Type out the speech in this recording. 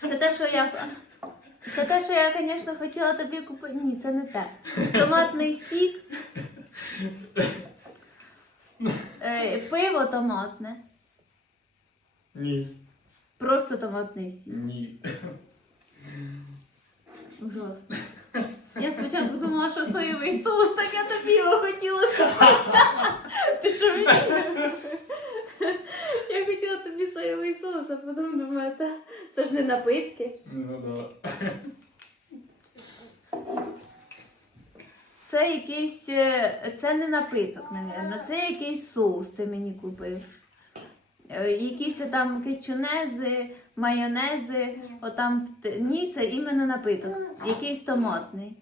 Це те, що я. Це те, що я, звісно, хотіла тобі купити. Ні, це не те. Томатний сік. Е, Пиво томатне. Ні. Просто томатний сік. Ні. Ужасно. Я спочатку думала, що соєвий соус, так я тобі його хотіла. Соєвий соус, потім думаю, та це ж не напитки. Ну да. Це якийсь. е, Це не напиток, мабуть. Це якийсь соус ти мені купив. Е, Якісь там кетчунези, майонези, отам. т- Ні, це іменно напиток. Якийсь томатний.